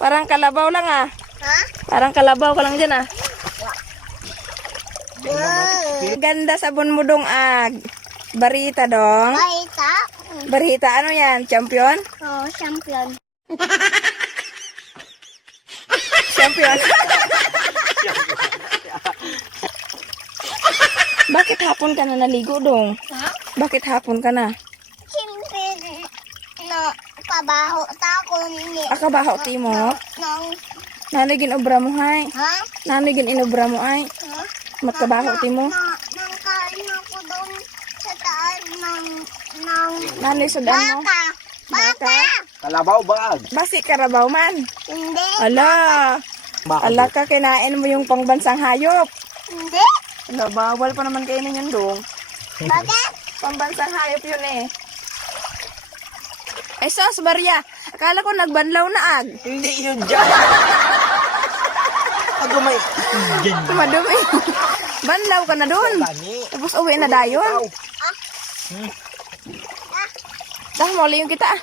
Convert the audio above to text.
Parang kalabaw lang ah. Ha? Parang kalabaw ka lang dyan ah. Wow. Ganda sabon mo dong ag. Barita dong. Baita. Barita ano yan? Champion? Oh, champion. Champion. Bakit hapon ka na naligo dong? Ha? Bakit hapon ka na? Siyempre, no, pabaho ta ko nini. Akabaho ti mo? Nang, Nanigin obra mo hay. ha? Nanigin inobra mo ay. Ha? Matkabaho ti mo? Na, nang kain ako doon sa taas ng, ng Nanay sa daan mo? baka. Baka! Kalabaw bag. Basi karabaw man. Hindi. Ala. Bakit? Ala ka kinain mo yung pangbansang hayop. Hindi. Ala, bawal pa naman kainin yun dong. Bakit? Pambansang hayop yun eh. Ay sos, Maria. Akala ko nagbanlaw na ag. Hindi yun dyan. Pag may... Dyan. Madumi. Banlaw ka na doon. Tapos uwi na dayon. Dah, muli yung kita ah.